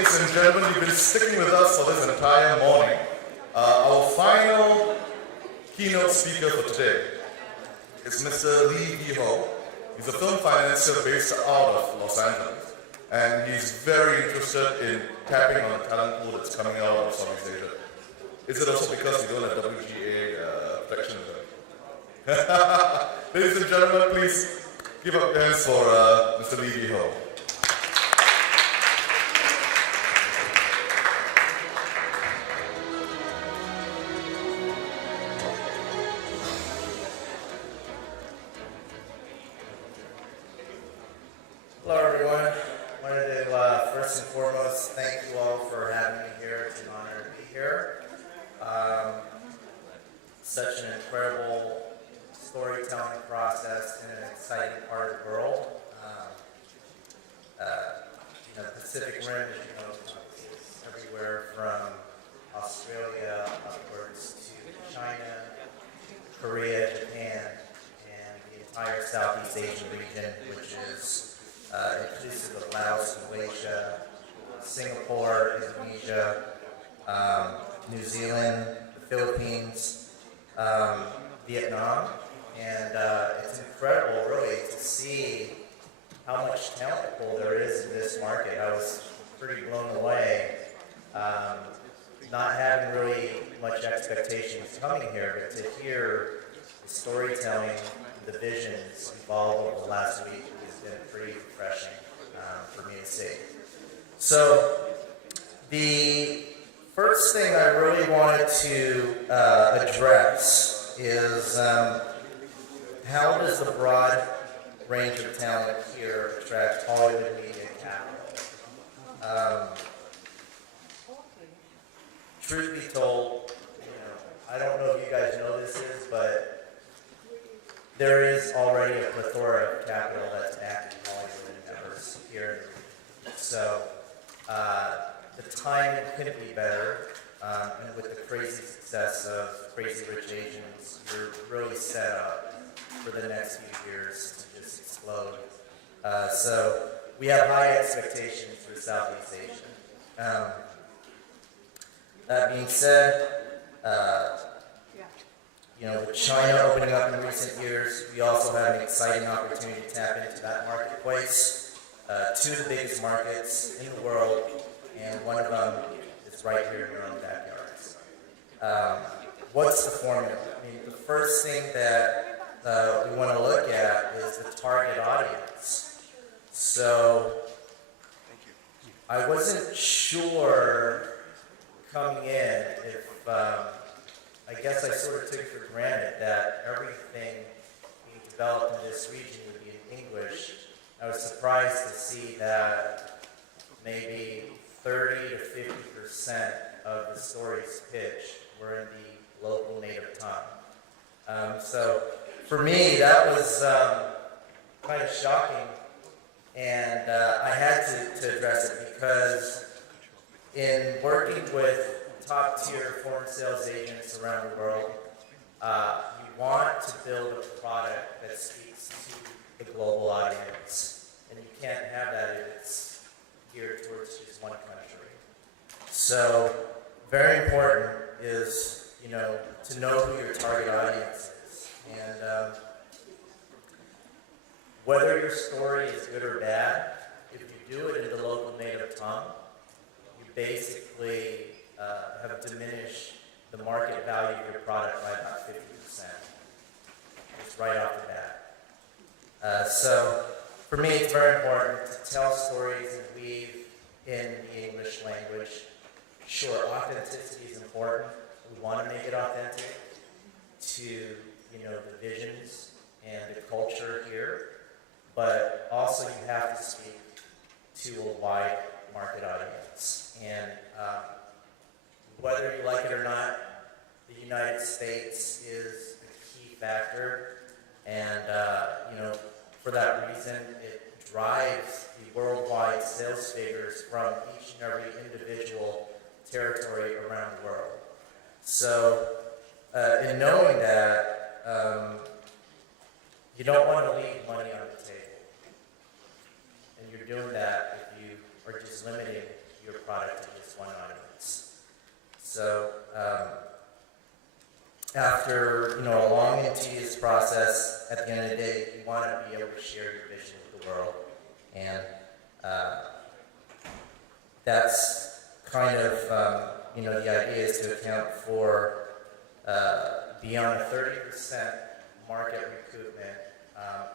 ladies and gentlemen, you've been sticking with us for this entire morning. Our final keynote speaker for today is Mr. Lee Ho. He's a film financier based out of Los Angeles, and he's very interested in tapping on the talent pool that's coming out of Southeast Asia. Is it also because you don't have WGA protectionism? Ladies and gentlemen, please give up your hands for Mr. Lee Ho. Hello everyone. I wanted to first and foremost thank you all for having me here. It's an honor to be here. Such an incredible storytelling process in an exciting part of the world. The Pacific Rim, as you know, is everywhere from Australia upwards to China, Korea, Japan, and the entire Southeast Asian region, which is inclusive of Laos, Malaysia, Singapore, Indonesia, New Zealand, the Philippines, Vietnam, and it's incredible really to see how much talent pool there is in this market. I was pretty blown away, not having really much expectations coming here, but to hear the storytelling, the visions evolve over the last week has been pretty refreshing for me to see. So the first thing I really wanted to address is how does the broad range of talent here attract Hollywood media capital? Truth be told, I don't know if you guys know this is, but there is already a plethora of capital that's active in Hollywood endeavors here. So the timing couldn't be better. And with the crazy success of Crazy Rich Asians, you're really set up for the next few years to just explode. So we have high expectations for Southeast Asia. That being said, with China opening up in recent years, we also have an exciting opportunity to tap into that marketplace. Two of the biggest markets in the world, and one of them is right here in your own backyards. What's the formula? I mean, the first thing that we want to look at is the target audience. So I wasn't sure coming in if, I guess I sort of took it for granted that everything being developed in this region would be in English. I was surprised to see that maybe 30 to 50% of the stories pitched were in the local native tongue. So for me, that was kind of shocking, and I had to address it because in working with top-tier foreign sales agents around the world, you want to build a product that speaks to the global audience, and you can't have that if it's geared towards just one country. So very important is, to know who your target audience is. And whether your story is good or bad, if you do it in the local native tongue, you basically have diminished the market value of your product by about 50%. Just right off the bat. So for me, it's very important to tell stories and weave in the English language. Sure, authenticity is important. We want to make it authentic to, the visions and the culture here, but also you have to speak to a wide market audience. And whether you like it or not, the United States is a key factor, and for that reason, it drives the worldwide sales figures from each and every individual territory around the world. So, in knowing that, you don't want to leave money on the table, and you're doing that if you are just limiting your product So after a long and tedious process, at the end of the day, you want to be able to share your vision with the world, and that's kind of the idea is to account for beyond a 30% market recoupment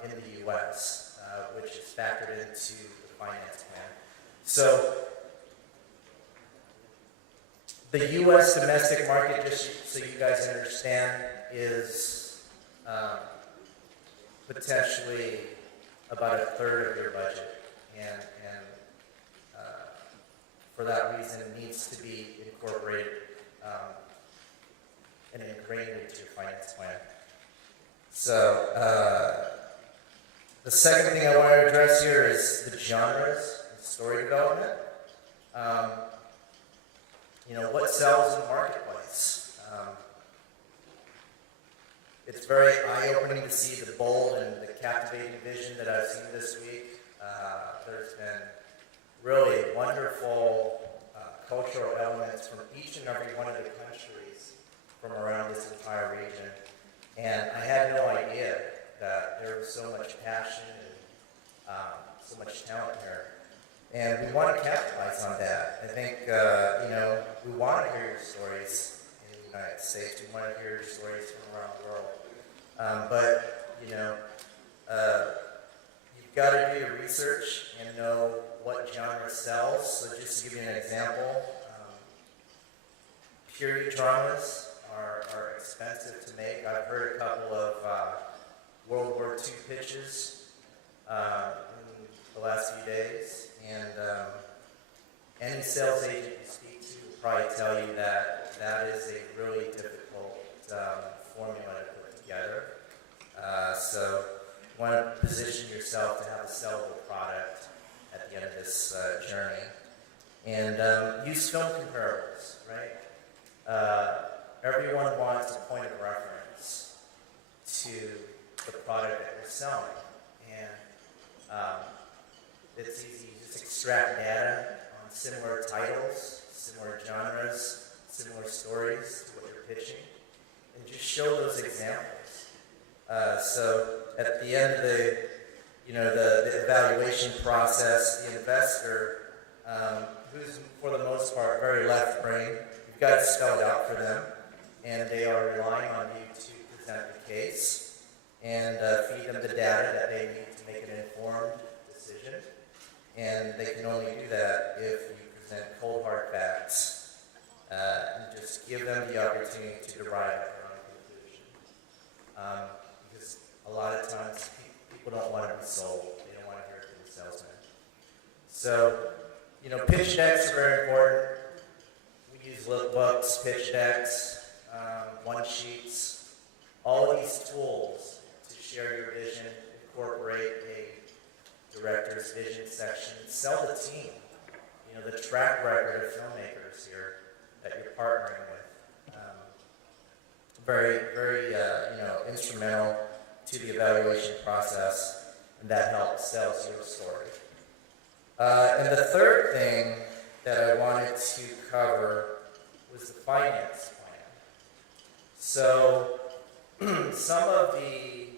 in the U.S., which is factored into the finance plan. So the U.S. domestic market, just so you guys understand, is potentially about a third of your budget, and for that reason, it needs to be incorporated and ingrained into your finance plan. So the second thing I want to address here is the genres and story development. What sells in the marketplace? It's very eye-opening to see the bold and the captivating vision that I've seen this week. There's been really wonderful cultural elements from each and every one of the countries from around this entire region. And I had no idea that there was so much passion and so much talent here. And we want to capitalize on that. I think, we want to hear your stories in the United States. We want to hear your stories from around the world. But you've got to do your research and know what genre sells. So just to give you an example, period dramas are expensive to make. I've heard a couple of World War II pitches in the last few days, and any sales agent you speak to will probably tell you that that is a really difficult formula to put together. So you want to position yourself to have a sellable product at the end of this journey. And use film comparables, right? Everyone wants a point of reference to the product that you're selling. And it's easy. You just extract data on similar titles, similar genres, similar stories to what you're pitching, and just show those examples. So at the end of the evaluation process, the investor, who's for the most part very left brain, you've got it spelled out for them, and they are relying on you to present the case and feed them the data that they need to make an informed decision. And they can only do that if you present cold hard facts and just give them the opportunity to derive their own conclusion. Because a lot of times people don't want to be sold. They don't want to hear it from the salesman. So, pitch decks are very important. We use lookbooks, pitch decks, one sheets, all of these tools to share your vision, incorporate a director's vision section, sell the team. The track record of filmmakers here that you're partnering with. Very, very, instrumental to the evaluation process, and that helps sell your story. And the third thing that I wanted to cover was the finance plan. So some of the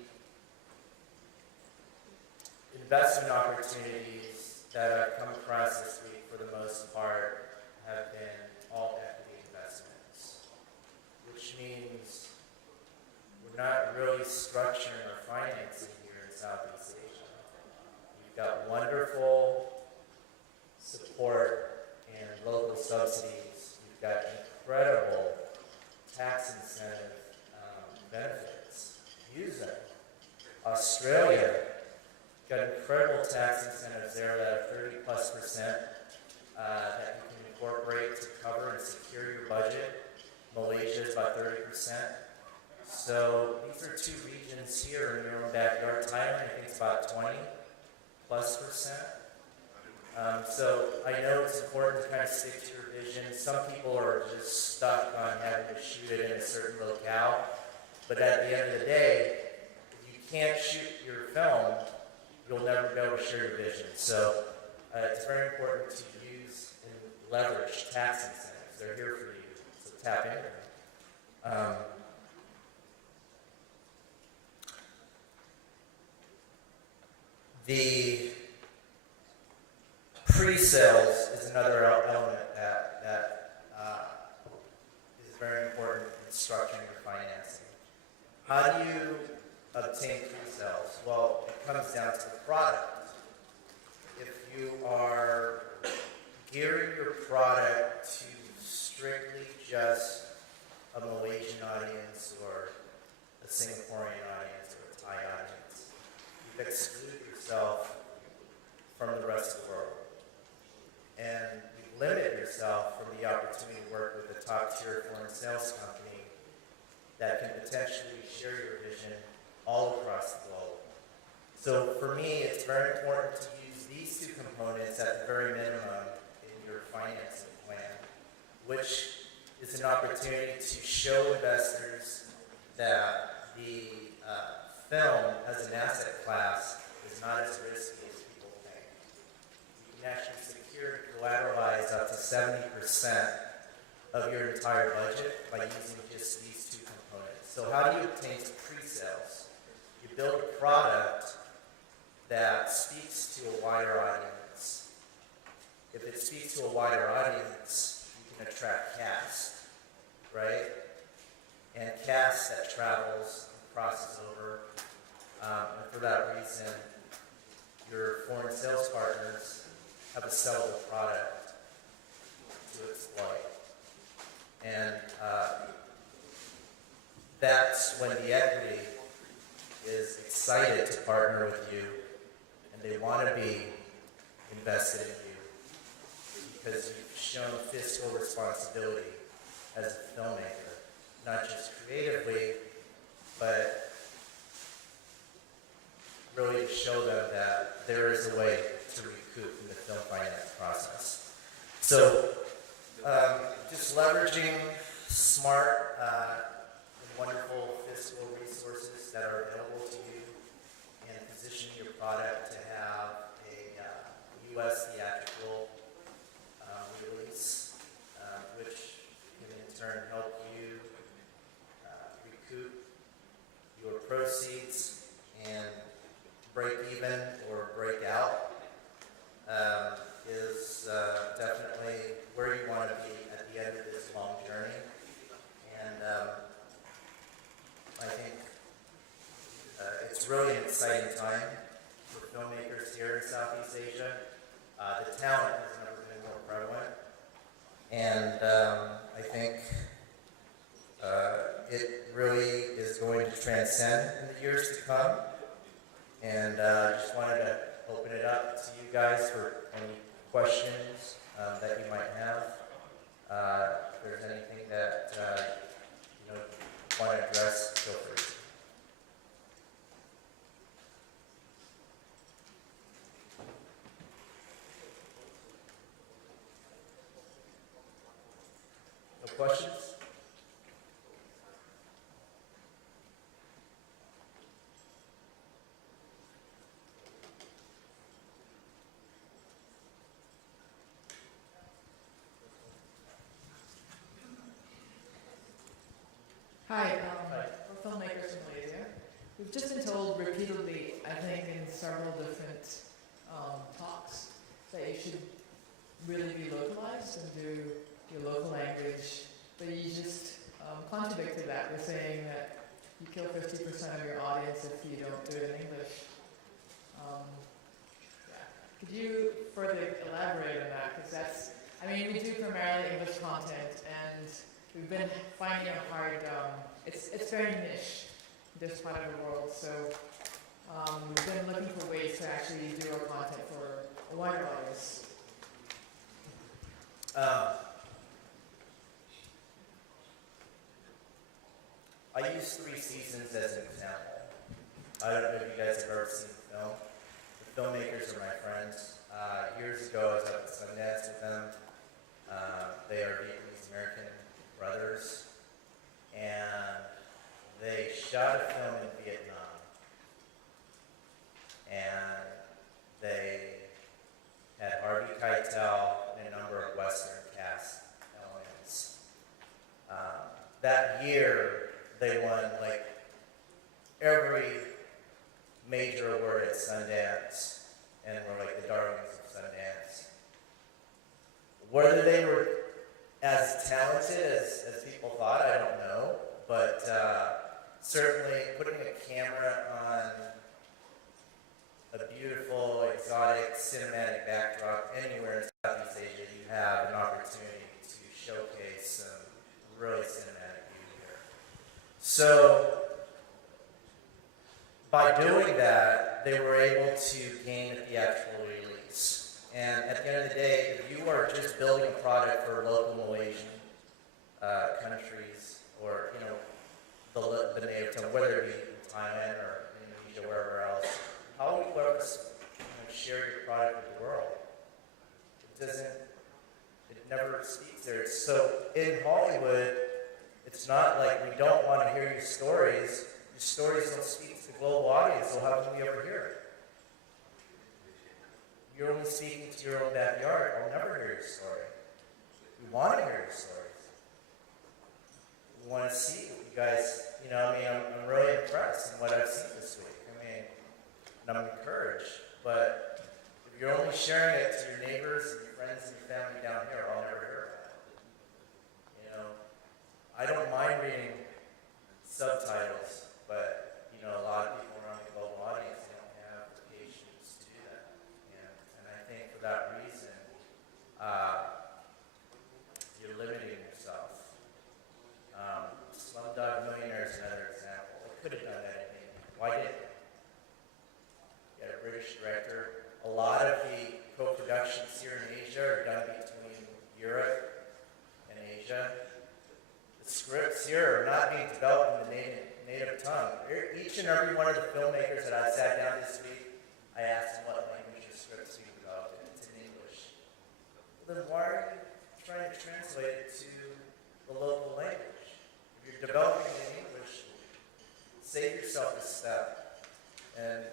investment opportunities that I've come across this week, for the most part, have been all equity investments, which means we're not really structuring our financing here in Southeast Asia. We've got wonderful support and local subsidies. We've got incredible tax incentive benefits. Use them. Australia, got incredible tax incentives there that are 30+% that you can incorporate to cover and secure your budget. Malaysia is about 30%. So these are two regions here in your own backyard. Thailand, I think it's about 20+%. So I know it's important to kind of stick to your vision. Some people are just stuck on having to shoot it in a certain locale. But at the end of the day, if you can't shoot your film, you'll never be able to share your vision. So it's very important to use and leverage tax incentives. They're here for you. So tap into. The pre-sales is another element that is very important in structuring your financing. How do you obtain pre-sales? Well, it comes down to the product. If you are gearing your product to strictly just a Malaysian audience or a Singaporean audience or a Thai audience, you've excluded yourself from the rest of the world. And you've limited yourself from the opportunity to work with a top-tier foreign sales company that can potentially share your vision all across the globe. So for me, it's very important to use these two components at the very minimum in your financing plan, which is an opportunity to show investors that the film as an asset class is not as risky as people think. You can actually secure and collateralize up to 70% of your entire budget by using just these two components. So how do you obtain pre-sales? You build a product that speaks to a wider audience. If it speaks to a wider audience, you can attract cast, right? And cast that travels and crosses over. And for that reason, your foreign sales partners have a sellable product to exploit. And that's when the equity is excited to partner with you and they want to be invested in you because you've shown fiscal responsibility as a filmmaker, not just creatively, but really to show them that there is a way to recoup in the film finance process. So just leveraging smart and wonderful fiscal resources that are available to you and positioning your product to have a U.S. theatrical release, which can in turn help you recoup your proceeds and break even or break out is definitely where you want to be at the end of this long journey. And I think it's really an exciting time for filmmakers here in Southeast Asia. The talent has never been more prevalent. And I think it really is going to transcend in the years to come. And I just wanted to open it up to you guys for any questions that you might have. If there's anything that you want to address, feel free. No questions? Hi, we're filmmakers in Malaysia. We've just been told repeatedly, I think in several different talks, that you should really be localized and do your local language, but you just contradicted that with saying that you kill 50% of your audience if you don't do it in English. Could you further elaborate on that? Because that's, I mean, we do primarily English content, and we've been finding it hard. It's very niche, this part of the world. So we've been looking for ways to actually do our content for a wider audience. I use 3 Seasons as an example. I don't know if you guys have ever seen the film. The filmmakers are my friends. Years ago, I was up at Sundance with them. They are Vietnamese American brothers, and they shot a film in Vietnam, and they had Harvey Keitel and a number of Western cast elements. that year, they won like every major award at Sundance, and were like the darlings of Sundance. Whether they were as talented as people thought, I don't know, but certainly putting a camera on a beautiful, exotic, cinematic backdrop anywhere in Southeast Asia, you have an opportunity to showcase some really cinematic beauty here. So, by doing that, they were able to gain a theatrical release. And at the end of the day, if you are just building a product for local Malaysian countries, or the native tongue, whether it be in Thailand or Indonesia, wherever else, how will you ever share your product with the world? It never speaks there. So in Hollywood, it's not like we don't want to hear your stories. Your stories don't speak to the global audience, so how can we ever hear it? You're only speaking to your own backyard. I'll never hear your story. We want to hear your stories. We want to see what you guys, I'm really impressed in what I've seen this week. And I'm encouraged. But if you're only sharing it to your neighbors and your friends and your family down here, I'll never hear about it. I don't mind reading subtitles, but a lot of people around the global audience don't have the patience to do that. And I think for that reason, you're limiting yourself. Slumdog Millionaire is another example. They could have done that in India. Why didn't they? You got a British director. A lot of the co-productions here in Asia are done between Europe and Asia. The scripts here are not being developed in the native tongue. Each and every one of the filmmakers that I sat down this week, I asked them what language the scripts being developed in. It's in English. Well, then why are you trying to translate it to the local language? If you're developing it in English, save yourself a step and,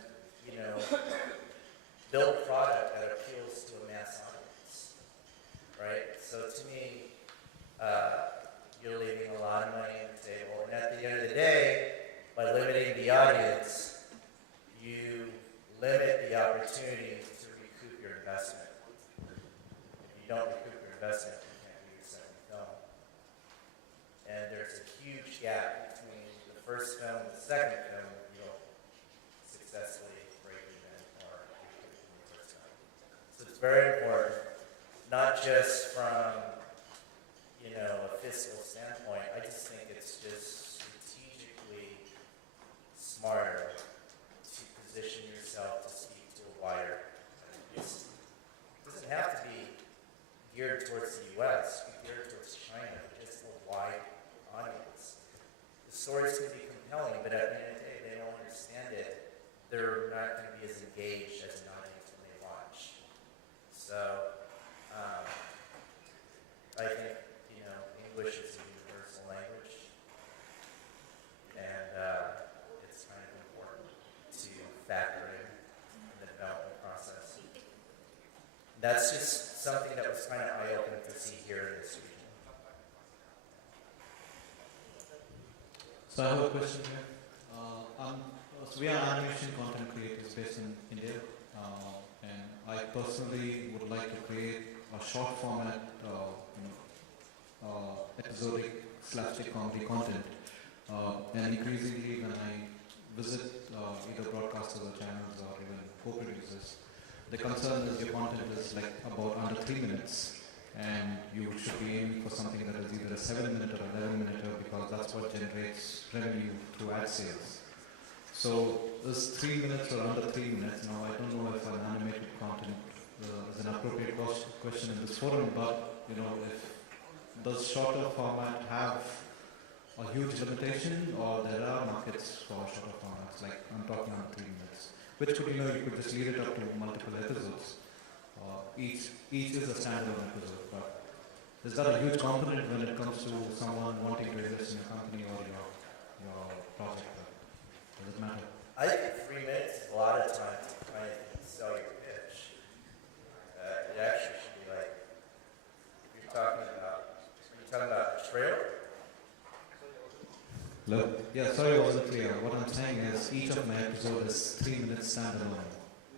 build a product that appeals to a mass audience, right? So to me, you're leaving a lot of money on the table. And at the end of the day, by limiting the audience, you limit the opportunity to recoup your investment. If you don't recoup your investment, you can't do your second film. And there's a huge gap between the first film and the second film if you don't successfully break even or recoup from the first film. So it's very important, not just from a fiscal standpoint. I just think it's just strategically smarter to position yourself to speak to a wider audience. It doesn't have to be geared towards the U.S., be geared towards China, just a wide audience. The stories can be compelling, but at the end of the day, they don't understand it. They're not going to be as engaged as an audience when they watch. So, I think English is a universal language, and it's kind of important to factor in the development process. That's just something that was kind of eye-opening to see here in this region. So I have a question here. So we are animation content creators based in India, and I personally would like to create a short format episodic slapstick comedy content. And increasingly when I visit either broadcasters or channels or even co-producers, the concern is your content is like about under 3 minutes, and you should be aiming for something that is either a 7-minute or 11-minute, because that's what generates revenue through ad sales. So is 3 minutes or under 3 minutes? Now I don't know if an animated content is an appropriate question in this forum, but if does shorter format have a huge limitation, or there are markets for shorter formats, like I'm talking under 3 minutes, which could, you could just lead it up to multiple episodes. Each is a standalone episode, but is that a huge component when it comes to someone wanting to invest in your company or your project? Does it matter? I think 3 minutes is a lot of time to try and sell your pitch. It actually should be like, if you're talking about a trailer, Hello? Yeah, sorry I wasn't clear. What I'm saying is each of my episode is 3 minutes standalone.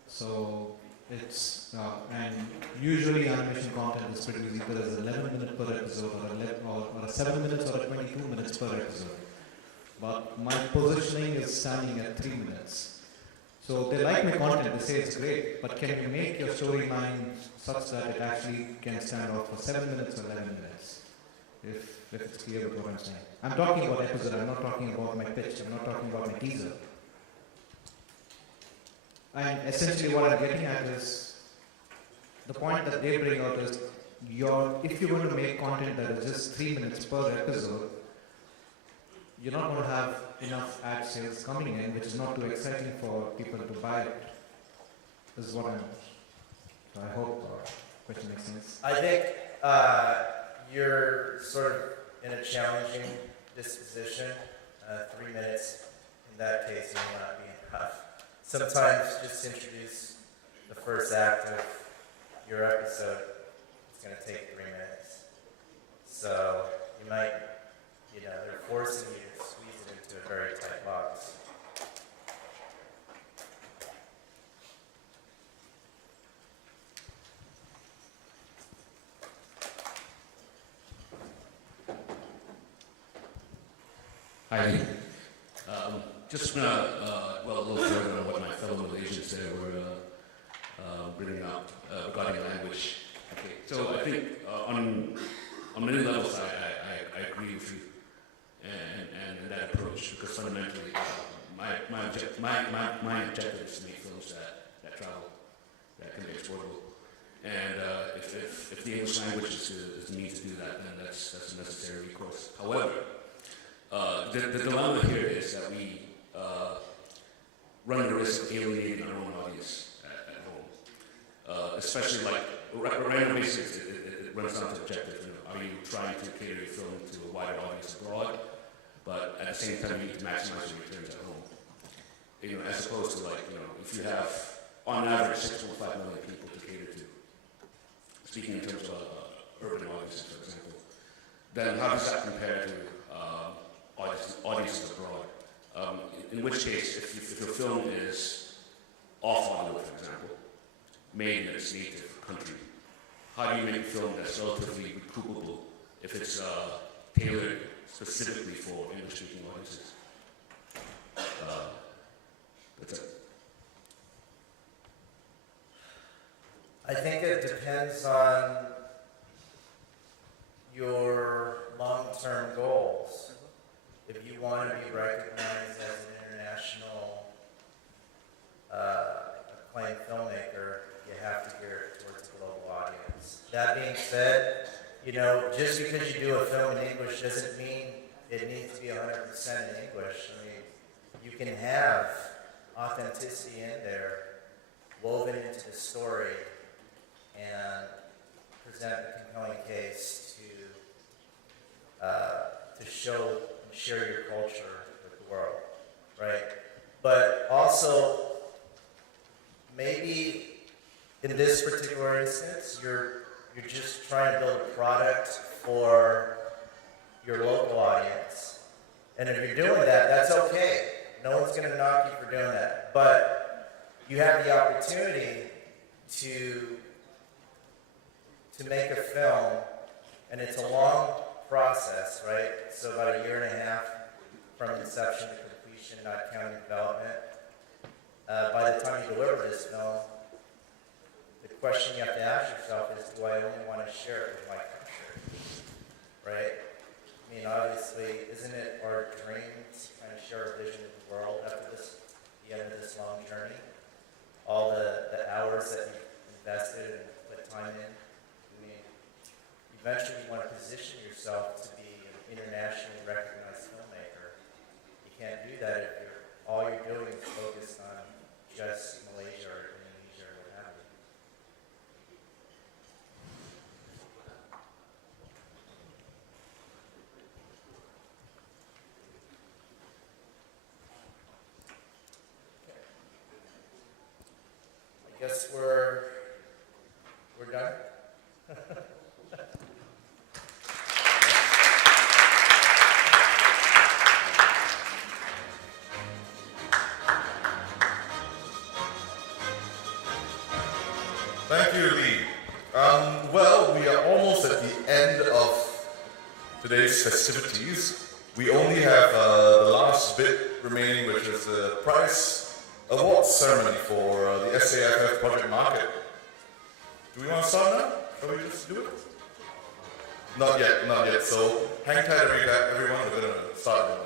So it's, and usually animation content is pretty easy. There is 11 minutes per episode or a 7 minutes or a 22 minutes per episode. But my positioning is standing at 3 minutes. So they like my content, they say it's great, but can you make your storyline such that it actually can stand out for 7 minutes or 11 minutes? If it's clear with what I'm saying. I'm talking about episode, I'm not talking about my pitch, I'm not talking about my teaser. And essentially what I'm getting at is, the point that they bring out is, if you're going to make content that is just 3 minutes per episode, you're not going to have enough ad sales coming in, which is not too exciting for people to buy it. This is what so I hope question makes sense. I think you're sort of in a challenging disposition. 3 minutes, in that case, may not be enough. Sometimes just introduce the first act of your episode. It's going to take 3 minutes. So you might, they're forcing you to squeeze it into a very tight box. Hi. Just going to dwell a little further on what my fellow Malaysians there were bringing up regarding language. Okay, so I think on many levels I agree with you and that approach, because fundamentally my objective is to make films that travel, that can be exportable. And if the English language is the means to do that, then that's a necessary recourse. However, the dilemma here is that we run the risk of alienating our own audience at home. Especially like, right now it runs down to objective. Are you trying to cater your film to a wider audience abroad, but at the same time you need to maximize your returns at home? As opposed to if you have, on average, 6.5 million people to cater to, speaking in terms of urban audiences, for example, then how does that compare to audiences abroad? In which case, if your film is off Hollywood, for example, made in its native country, how do you make a film that's relatively recoupable if it's tailored specifically for English-speaking audiences? That's it. I think it depends on your long-term goals. If you want to be recognized as an international acclaimed filmmaker, you have to gear it towards a global audience. That being said, just because you do a film in English doesn't mean it needs to be 100% in English. I mean, you can have authenticity in there, woven into the story, and present a compelling case to show and share your culture with the world, right? But also, maybe in this particular instance, you're just trying to build a product for your local audience. And if you're doing that, that's okay. No one's going to knock you for doing that. But you have the opportunity to make a film, and it's a long process, right? So about 1.5 years from inception to completion, not counting development. By the time you deliver this film, the question you have to ask yourself is, do I only want to share it with my country? Right? I mean, obviously, isn't it our dream to kind of share a vision of the world after the end of this long journey? All the hours that you've invested and put time in. I mean, eventually you want to position yourself to be an internationally recognized filmmaker. You can't do that if all you're doing is focused on just Malaysia or Indonesia or what have you. I guess we're done. Well, we are almost at the end of today's festivities. We only have the last bit remaining, which is the prize awards ceremony for the SAFF Project Market. Do we want to start now? Shall we just do it? Not yet, not yet. So hang tight, everyone. We're going to start.